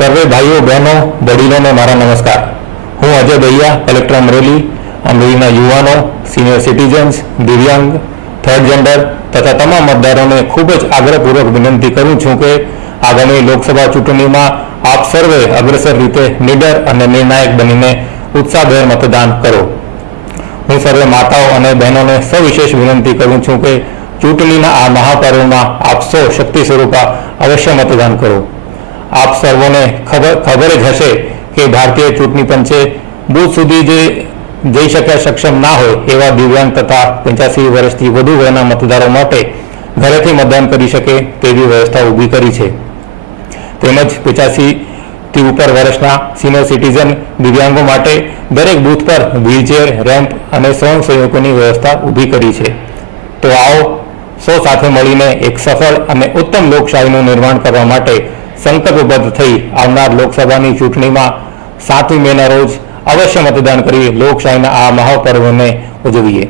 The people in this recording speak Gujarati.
સર્વે ભાઈઓ બહેનો વડીલોને મારા નમસ્કાર। હું અજય દહિયા, કલેક્ટર અમરેલી। અમરેલીના યુવાનો, સિનિયર સિટીઝન્સ, દિવ્યાંગ, થર્ડ જેન્ડર તથા તમામ મતદારોને ખૂબ જ આગ્રહપૂર્વક વિનંતી કરું છું કે આગામી લોકસભા ચૂંટણીમાં આપ સર્વે અગ્રસર રીતે નીડર અને નિર્ણાયક બનીને ઉત્સાહભેર મતદાન કરો। હું સર્વે માતાઓ અને બહેનોને સવિશેષ વિનંતી કરું છું કે ચૂંટણીના આ મહાપર્વમાં આપ સૌ શક્તિ સ્વરૂપા અવશ્ય મતદાન કરો। આપ સર્વોને ખબર જ હશે કે ભારતીય ચૂંટણી પંચે બૂથ સુધી જે જઈ શક્યા સક્ષમ ના હોય એવા દિવ્યાંગ તથા 85 વર્ષથી વધુ વયના મતદારો માટે ઘરેથી મતદાન કરી શકે તેવી વ્યવસ્થા ઊભી કરી છે। તેમજ 85થી ઉપર વર્ષના સિનિયર સિટીઝન દિવ્યાંગો માટે દરેક બૂથ પર વ્હીલચેર, રેમ્પ અને સ્વયંસેવકોની વ્યવસ્થા ઊભી કરી છે। તો આવો સૌ સાથે મળીને એક સફળ અને ઉત્તમ લોકશાહીનું નિર્માણ કરવા માટે સંકલ્પબદ્ધ થઈ આવનાર લોકસભાની ચૂંટણીમાં 7મી મેના રોજ અવશ્ય મતદાન કરી લોકશાહીના આ મહાપર્વને ઉજવીએ।